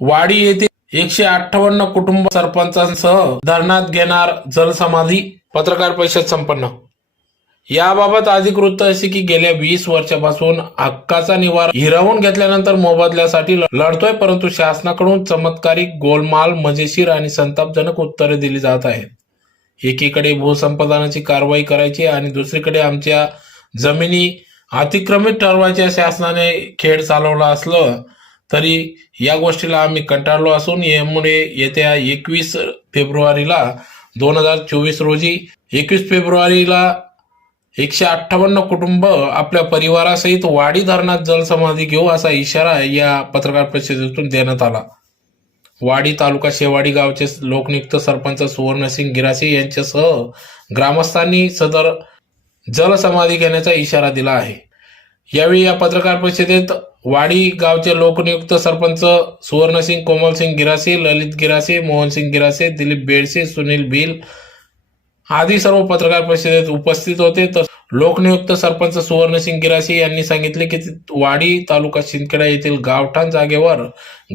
वाडी येथे एकशे अठ्ठावन्न कुटुंब सरपंचांसह धरणात घेणार जलसमाधी पत्रकार परिषद संपन्न. याबाबत अधिक वृत्त असे की गेल्या वीस वर्षापासून हक्काचा निवार हिरावून घेतल्यानंतर मोबदल्यासाठी लढतोय परंतु शासनाकडून चमत्कारिक गोलमाल मजेशीर आणि संतापजनक उत्तरे दिली जात आहेत. एकीकडे भूसंपादनाची कारवाई करायची आणि दुसरीकडे आमच्या जमिनी अतिक्रमित ठरवायच्या शासनाने खेळ चालवला असलं तरी या गोष्टीला आम्ही कंटाळलो असून यामुळे येत्या एकवीस फेब्रुवारीला दोन हजार चोवीस रोजी एकवीस फेब्रुवारीला एकशे अठ्ठावन्न कुटुंब आपल्या परिवारासहित वाडी धरणात जलसमाधी घेऊ असा इशारा या पत्रकार परिषदेतून देण्यात आला. वाडी तालुका शेवाडी गावचे लोकनियुक्त सरपंच सुवर्णसिंग गिरासे यांच्यासह ग्रामस्थांनी सदर जलसमाधी घेण्याचा इशारा दिला आहे. यावेळी या पत्रकार परिषदेत वाडी गावचे लोकनियुक्त सरपंच सुवर्णसिंग कोमलसिंग गिरासे ललित गिरासे मोहनसिंग गिरासे दिलीप बेडसे सुनील भिल आदी सर्व पत्रकार परिषदेत उपस्थित होते. तर लोकनियुक्त सरपंच सुवर्णसिंग गिरासे यांनी सांगितले की वाडी तालुका शिंदखेडा येथील गावठाण जागेवर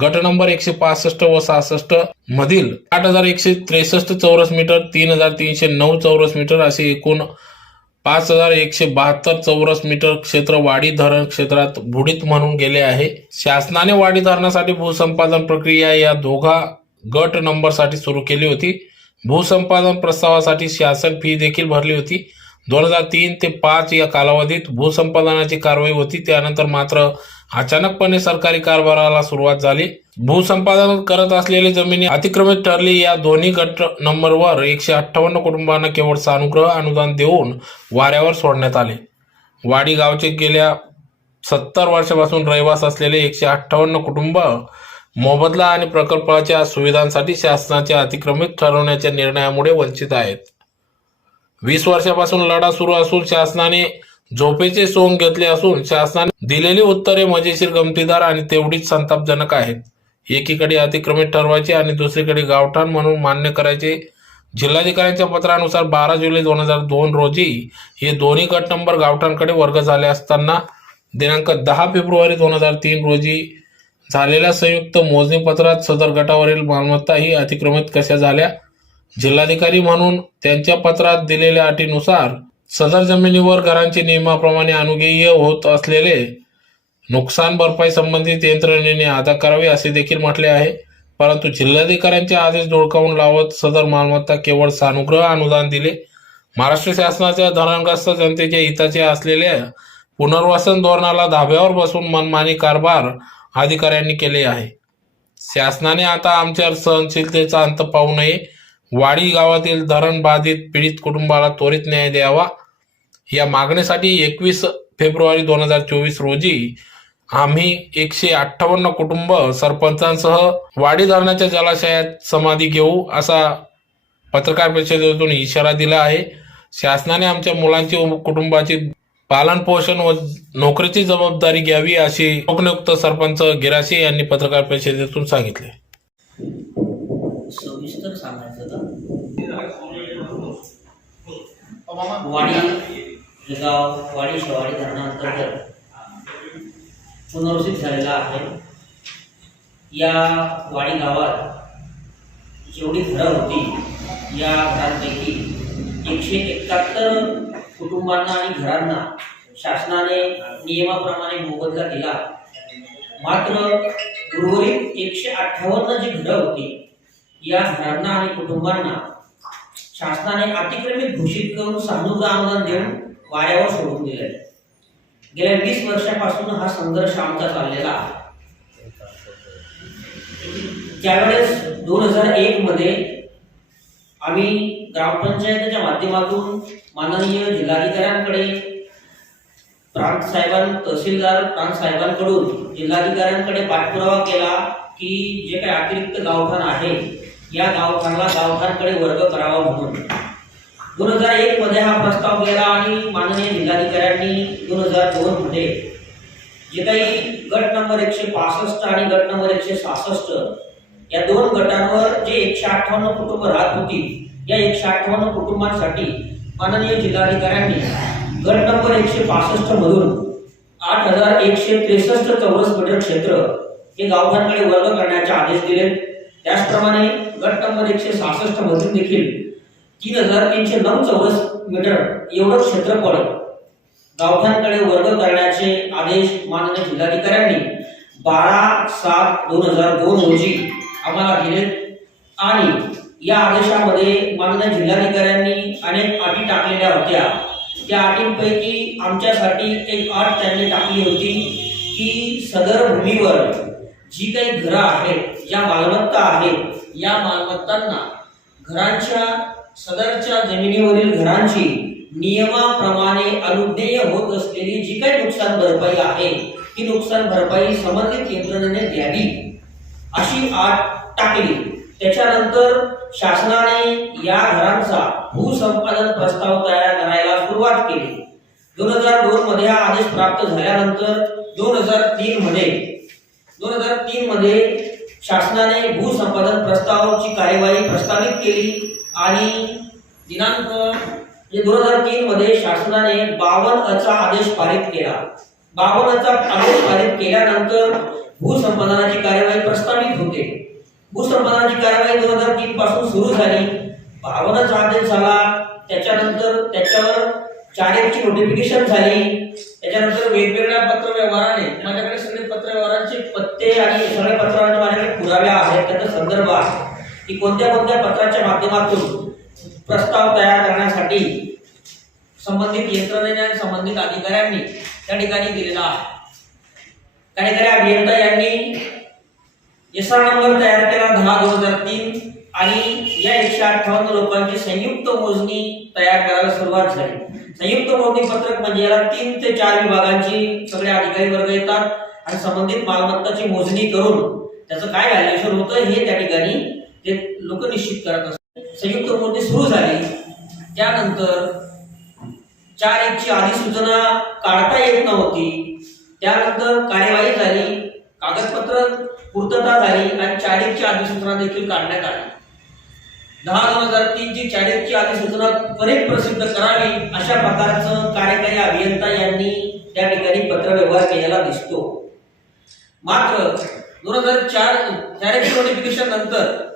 गट नंबर एकशे पासष्ट व सहासष्ट मधील आठ हजार एकशे त्रेसष्ट चौरस मीटर तीन हजार तीनशे नऊ चौरस मीटर असे एकूण पाच हजार एकशे बहात्तर चौरस मीटर क्षेत्र वाडी धरण क्षेत्रात बुडीत म्हणून गेले आहे. शासनाने वाडी धरणासाठी भूसंपादन प्रक्रिया या दोघा गट नंबरसाठी सुरू केली होती. भूसंपादन प्रस्तावासाठी शासन फी देखील भरली होती. दोन हजार तीन ते पाच या कालावधीत भूसंपादनाची कारवाई होती. त्यानंतर मात्र अचानकपणे सरकारी कारभाराला सुरुवात झाली. भूसंपादन करत असलेली जमिनी अतिक्रमित ठरली. या दोन्ही गट नंबरवर एकशे अठ्ठावन्न कुटुंबांना केवळ सानुग्रह अनुदान देऊन वाऱ्यावर सोडण्यात आले. वाडी गावचे गेल्या सत्तर वर्षापासून रहिवास असलेले एकशे अठ्ठावन्न कुटुंब मोबदला आणि प्रकल्पाच्या सुविधांसाठी शासनाच्या अतिक्रमित ठरवण्याच्या निर्णयामुळे वंचित आहेत. वीस वर्षापासून लढा सुरू असून शासनाने झोपेचे सोंग घेतले असून शासनाने दिलेली उत्तरे मजेशीर गमतीदार आणि तेवढीच संतापजनक आहेत. एकीकडे अतिक्रमित ठरवायचे आणि दुसरीकडे गावठाण म्हणून मान्य करायचे. जिल्हाधिकाऱ्यांच्या पत्रानुसार बारा जुलै दोन हजार दोन रोजी हे दोन्ही गट नंबर गावठाणकडे वर्ग झाले असताना दिनांक दहा फेब्रुवारी दोन हजार तीन रोजी झालेल्या संयुक्त मोजणी पत्रात सदर गटावरील मालमत्ता ही अतिक्रमित कशा झाल्या? जिल्हाधिकारी म्हणून त्यांच्या पत्रात दिलेल्या अटीनुसार सदर जमिनीवर घरांचे नियमाप्रमाणे अनुगेय होत असलेले नुकसान भरपाई संबंधित यंत्रणेने अदा करावी असे देखील म्हटले आहे. परंतु जिल्हाधिकाऱ्यांचे आदेश धुडकावून लावत सदर मालमत्ता केवळ सानुग्रह अनुदान दिले. महाराष्ट्र शासनाच्या धरणग्रस्त जनतेच्या हिताचे असलेल्या पुनर्वसन धोरणाला धाब्यावर बसून मनमानी कारभार अधिकाऱ्यांनी केले आहे. शासनाने आता आमच्या सहनशीलतेचा अंत पाहू नये. वाडी गावातील धरण बाधित पीडित कुटुंबाला त्वरित न्याय द्यावा. या मागणीसाठी एकवीस फेब्रुवारी दोन हजार चोवीस रोजी आम्ही एकशे अठ्ठावन्न कुटुंब सरपंचांसह वाडी धरणाच्या जलाशयात समाधी घेऊ असा पत्रकार परिषदेतून इशारा दिला आहे. शासनाने आमच्या मुलांची व कुटुंबाची पालनपोषण व नोकरीची जबाबदारी घ्यावी अशी लोकनियुक्त सरपंच गिराशी यांनी पत्रकार परिषदेतून सांगितले. सविस्तर सांगायचं का वाडी हे गाव वाडी शेवाडी धरणाअंतर्गत पुनर्वसित झालेला आहे. या वाडी गावात जेवढी घरं होती या घरांपैकी एकशे एकाहत्तर कुटुंबांना आणि घरांना शासनाने नियमाप्रमाणे मोबदला दिला. मात्र उर्वरित एकशे अठ्ठावन्न जी घरं होती या घरांना आणि कुटुंबांना शासनाने अतिक्रमित घोषित करून सानुग्रह अनुदान देऊन वाऱ्यावर सोडून दिले गेल्या वीस वर्षापासून हा संघर्ष आमचा चाललेला आहे. दोन हजार एक मध्ये आम्ही ग्रामपंचायतीच्या माध्यमातून माननीय जिल्हाधिकाऱ्यांकडे प्रांत साहेबां तहसीलदार प्रांत साहेबांकडून जिल्हाधिकाऱ्यांकडे पाठपुरावा केला की जे काही अतिरिक्त गावठाण आहे या गावकारला गावठाणकडे वर्ग करावा म्हणून. दोन हजार एक मध्ये हा प्रस्ताव गेला आणि माननीय जिल्हाधिकाऱ्यांनी दोन हजार दोन मध्ये जे काही गट नंबर एकशे पासष्ट आणि गट नंबर एकशे सहासष्ट या दोन गटांवर जे एकशे अठ्ठावन्न कुटुंब राहत होती या एकशे अठ्ठावन्न कुटुंबांसाठी माननीय जिल्हाधिकाऱ्यांनी गट नंबर एकशे पासष्ट मधून आठ हजार एकशे त्रेसष्ट चौरस मीटर क्षेत्र हे गावठाणकडे वर्ग करण्याचे आदेश दिले. त्याचप्रमाणे गट नंबर एकशे सहासष्ट मधून देखील तीन हजार तीनशे नऊ चौरस मीटर एवढं क्षेत्रफळ गावठाणकडे वर्ग करण्याचे आदेश माननीय जिल्हाधिकाऱ्यांनी बारा सात दोन हजार दोन रोजी आम्हाला दिले. आणि या आदेशामध्ये माननीय जिल्हाधिकाऱ्यांनी अनेक अटी टाकलेल्या होत्या. त्या अटींपैकी आमच्यासाठी एक अट त्यांनी टाकली होती की सदर भूमीवर जी काही घरं आहेत या मालमत्ता आहेत या मालमत्तांना घरांच्या सदरच्या जमिनीवरील घरांची नियमाप्रमाणे अनुज्ञेय होत असलेली जी काही नुकसान भरपाई आहे ती नुकसान भरपाई संबंधित यंत्रणेने द्यावी. अशी आट टाकली. त्याच्यानंतर शासनाने या घरांचा भूसंपादन प्रस्ताव तयार करायला सुरुवात केली. दोन हजार दोन मध्ये हा आदेश प्राप्त झाल्यानंतर दोन हजार तीन मध्ये दोन हजार तीन मध्ये शासनाने भूसंपादन प्रस्तावाची कार्यवाही प्रस्तावित केली आणि दिनांक म्हणजे दोन हजार तीन मध्ये शासनाने बावन अचा आदेश पारित केला. बावन अचा आदेश पारित केल्यानंतर भूसंपादनाची कार्यवाही प्रस्तावित होते. भूसंपादनाची कार्यवाही दोन हजार तीन पासून सुरू झाली. बावनचा आदेश झाला. त्याच्यानंतर त्याच्यावर चारेची नोटिफिकेशन झाली. त्याच्यानंतर वेगवेगळ्या पत्र व्यवहाराने माझ्याकडे सगळे पत्र व्यवहारांचे पत्ते आणि सगळ्या पत्रांचे माझ्याकडे पुरावे आहेत त्याचा संदर्भ आहे की कोणत्या कोणत्या पत्राच्या माध्यमातून प्रस्ताव तयार करण्यासाठी संबंधित यंत्रणेने आणि संबंधित अधिकाऱ्यांनी त्या ठिकाणी दिलेला आहे. कार्यकारी अभियंता यांनी एसआर नंबर तयार केला दहा दोन हजार तीन आणि या एकशे अठ्ठावन्न लोकांची संयुक्त मोजणी तयार करायला सुरुवात झाली. संयुक्त मोजणी पत्रक म्हणजे याला तीन ते चार विभागांची सगळे अधिकारी वर्ग येतात आणि संबंधित मालमत्ताची मोजणी करून त्याचं काय व्हॅल्युएशन होतं हे त्या ठिकाणी ते लोक निश्चित करत असतात. संयुक्त मोजणी सुरू झाली. त्यानंतर चार एकची अधिसूचना काढता येत नव्हती. त्यानंतर कार्यवाही झाली. कागदपत्र पूर्तता झाली आणि चार एकची अधिसूचना देखील काढण्यात आली. दहा दोन हजार तीन ची चार एकची अधिसूचना त्वरित प्रसिद्ध करावी अशा प्रकारचं कार्यकारी अभियंता यांनी त्या ठिकाणी पत्रव्यवहार केलेला दिसतो. मात्र दोन हजार चार चार नोटिफिकेशन नंतर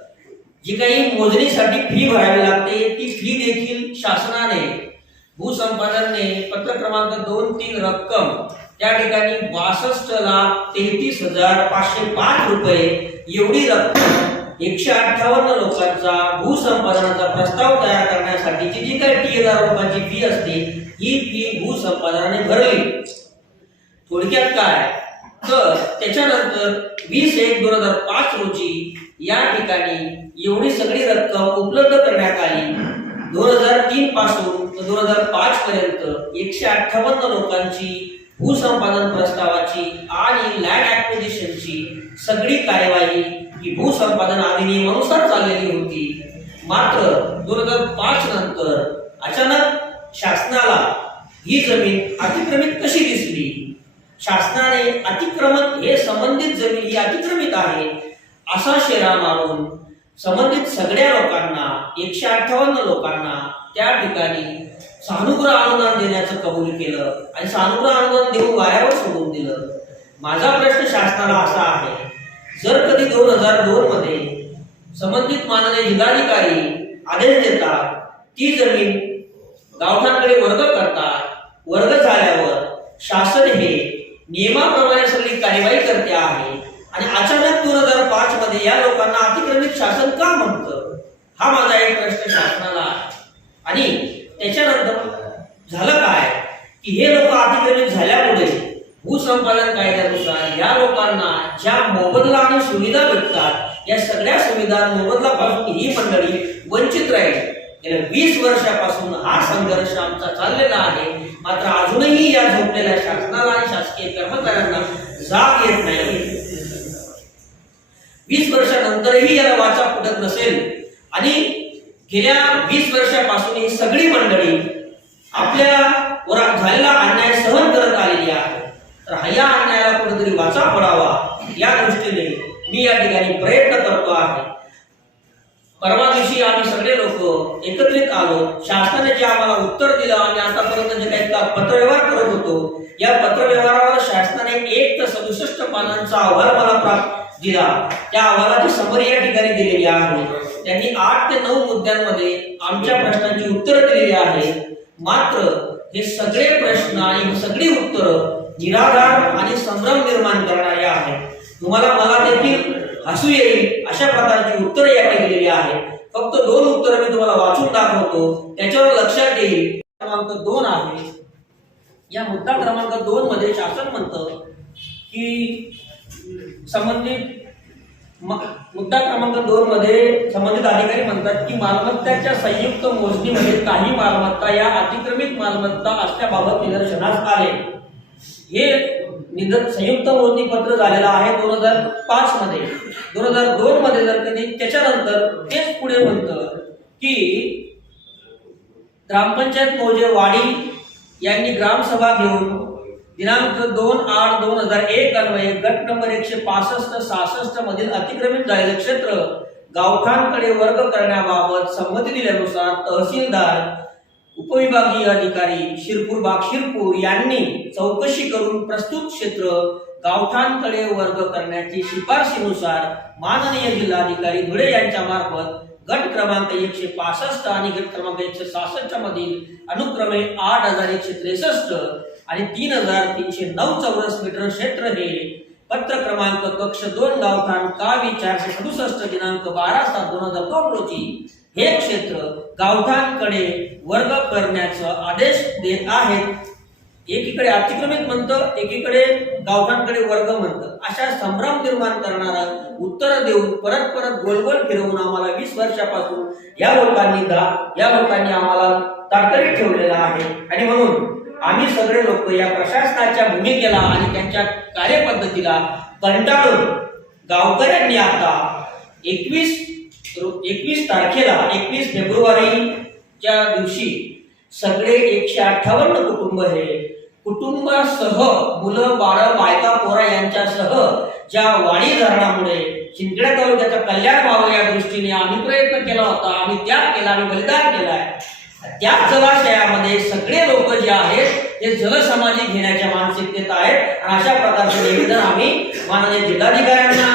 जी काही मोजणीसाठी फी भरावी लागते ती फी देखील शासनाने भूसंपादनने पत्र क्रमांक दोन तीन रक्कम त्या ठिकाणी बासष्ट लाख तेहतीस हजार पाचशे पाच रुपये एवढी रक्कम एकशे अठ्ठावन्न लोकांचा भूसंपादनाचा प्रस्ताव तयार करण्यासाठीची जी काही टी हजार लोकांची फी असते ही फी भूसंपादनाने भरली. थोडक्यात काय? तर त्याच्यानंतर वीस एक दोन हजार पाच रोजी या ठिकाणी एवढी सगळी रक्कम उपलब्ध करण्यात आली. दोन हजार तीन पासून ते दोन हजार पाच पर्यंत एकशे अठ्ठावन्न लोकांची भूसंपादन प्रस्तावाची आणि लँड ऍक्विजिशनची सगळी कार्यवाही ही भूसंपादन अधिनियमानुसार चाललेली होती. मात्र दोन हजार पाच नंतर अचानक शासनाला ही जमीन अतिक्रमित कशी दिसली? शासनाने अतिक्रमण हे संबंधित जमीन ही अतिक्रमित आहे. असा शेरा मारून संबंधित सगळ्या लोकांना एकशे अठ्ठावन्न लोकांना त्या ठिकाणी सानुग्रह अनुदान देण्याचं कबूल केलं आणि सानुग्रह अनुदान देऊन वाऱ्यावर सोडून दिलं. माझा प्रश्न शासनाला असा आहे जर कधी दोन हजार दोन मध्ये संबंधित माननीय जिल्हाधिकारी आदेश देतात ती जमीन गावठाणकडे वर्ग करतात वर्ग झाल्यावर शासन हे नियमाप्रमाणे सगळी कार्यवाही करते आहे आणि अचानक दोन हजार पाच मध्ये या लोकांना अतिक्रमित शासन का म्हणतं? हा माझा एक प्रश्न शासनाला आहे. आणि त्याच्यानंतर झालं काय? की हे लोक अतिक्रमित झाल्यामुळे भूसंपादन कायद्यानुसार या लोकांना ज्या मोबदला आणि सुविधा भेटतात या सगळ्या सुविधा मोबदलापासून ही मंडळी वंचित राहील. गेल्या वीस वर्षापासून हा संघर्ष आमचा चाललेला आहे. मात्र अजूनही या झोपलेल्या शासनाला आणि शासकीय कर्मचाऱ्यांना जाग येत नाही. वीस वर्षानंतरही याला वाचा फुटत नसेल. आणि गेल्या वीस वर्षापासून ही सगळी मंडळी आपल्या वर झालेला अन्याय सहन करत आलेली आहे. तर हा या अन्यायाला कुठेतरी वाचा पडावा या दृष्टीने मी या ठिकाणी प्रयत्न करतो आहे. परवा दिवशी आम्ही सगळे लोक एकत्रित आलो. शासनाने जे आम्हाला उत्तर दिलं आणि आतापर्यंत जे काही का- पत्रव्यवहार करत होतो या पत्रव्यवहारावर शासनाने एक तर सदुसष्ट पानांचा अहवाल मला प्राप्त दिला. त्या अहवालाची समरी या ठिकाणी दिलेली आहे. त्यांनी आठ ते नऊ मुद्द्यांमध्ये आमच्या प्रश्नांची उत्तरं दिलेली आहेत मात्र हे सगळे प्रश्न आणि सगळी उत्तरं निराधार आणि संभ्रम निर्माण करणारे आहेत. तुम्हाला मला देखील हसू येईल अशा प्रकारची उत्तरं याकडे दिलेली आहेत. फक्त दोन उत्तरं मी तुम्हाला वाचून दाखवतो. त्याच्यावर लक्षात येईल. क्रमांक दोन आहे. या मुद्दा क्रमांक दोन मध्ये शासन म्हणतं की संबंधित मुद्दा क्रमांक दोन मध्ये संबंधित अधिकारी म्हणतात की मालमत्ताच्या संयुक्त मोजणीमध्ये काही मालमत्ता या अतिक्रमित मालमत्ता असल्याबाबत निदर्शनास आले. हे संयुक्त मोजणी पत्र झालेलं आहे दोन हजार पाच मध्ये. दोन हजार दोन मध्ये जर कधी त्याच्यानंतर तेच पुढे म्हणतं की ग्रामपंचायत मौजेवाडी यांनी ग्रामसभा घेऊन दिनांक दोन आठ दोन हजार एक अन्वये गट नंबर एकशे पासष्ट सहासष्ट मधील अतिक्रमित झालेले क्षेत्र गावठाणकडे वर्ग करण्याबाबत संमती दिल्यानुसार तहसीलदार उपविभागीय अधिकारी शिरपूर बाग शिरपूर यांनी चौकशी करून प्रस्तुत क्षेत्र गावठाणकडे वर्ग करण्याची शिफारशीनुसार माननीय जिल्हाधिकारी धुळे यांच्या मार्फत गट क्रमांक एकशे पासष्ट आणि गट क्रमांक एकशे सहासष्ट मधील अनुक्रमे आठ हजार एकशे त्रेसष्ट आणि तीन हजार तीनशे नऊ चौरस मीटर क्षेत्र हे पत्र क्रमांक कक्ष दोन गावठाण कावी चारशे सदुसष्ट दिनांक बारा सात दोन हजार दोन रोजी हे क्षेत्र गावठाणकडे वर्ग करण्याचा आदेश देत आहेत. एकीकडे अतिक्रमित म्हणतं एकीकडे गावठाणकडे वर्ग म्हणतं. अशा संभ्रम निर्माण करणारा उत्तर देऊन परत परत गोलगोल फिरवून आम्हाला वीस वर्षापासून या लोकांनी दा या लोकांनी आम्हाला ताटकरीत ठेवलेला आहे. आणि म्हणून आम्ही सगळे लोक या प्रशासनाच्या भूमिकेला आणि त्यांच्या कार्यपद्धतीला कंटाळून गावकऱ्यांनी आता एकवीस एकवीस तारखेला एकवीस फेब्रुवारीच्या दिवशी सगळे एकशे अठ्ठावन्न कुटुंब हे कुटुंबासह मुलं बाळ बायका पोरा यांच्यासह ज्या वाणी धरणामुळे शिंदखेडा तालुक्याचं कल्याण व्हावं या दृष्टीने आम्ही प्रयत्न केला होता आम्ही त्याग केला आम्ही बलिदान केलाय. त्या जलाशयामध्ये सगळे लोक जे आहेत ते जलसमाधी घेण्याच्या मानसिकतेत आहेत. आणि अशा प्रकारचं निवेदन आम्ही माननीय जिल्हाधिकाऱ्यांना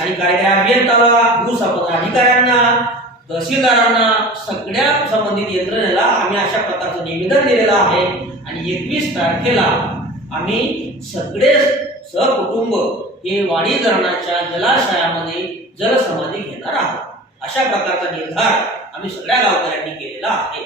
आणि कार्यकारी अभियंताला भूसंपदा अधिकाऱ्यांना तहसीलदारांना सगळ्या संबंधित यंत्रणेला आम्ही अशा प्रकारचं निवेदन दिलेलं आहे. आणि एकवीस तारखेला आम्ही सगळे सहकुटुंब हे वाडी धरणाच्या जलाशयामध्ये जलसमाधी घेणार आहोत. अशा प्रकारचा निर्धार आम्ही सगळ्या गावकऱ्यांनी केलेला आहे.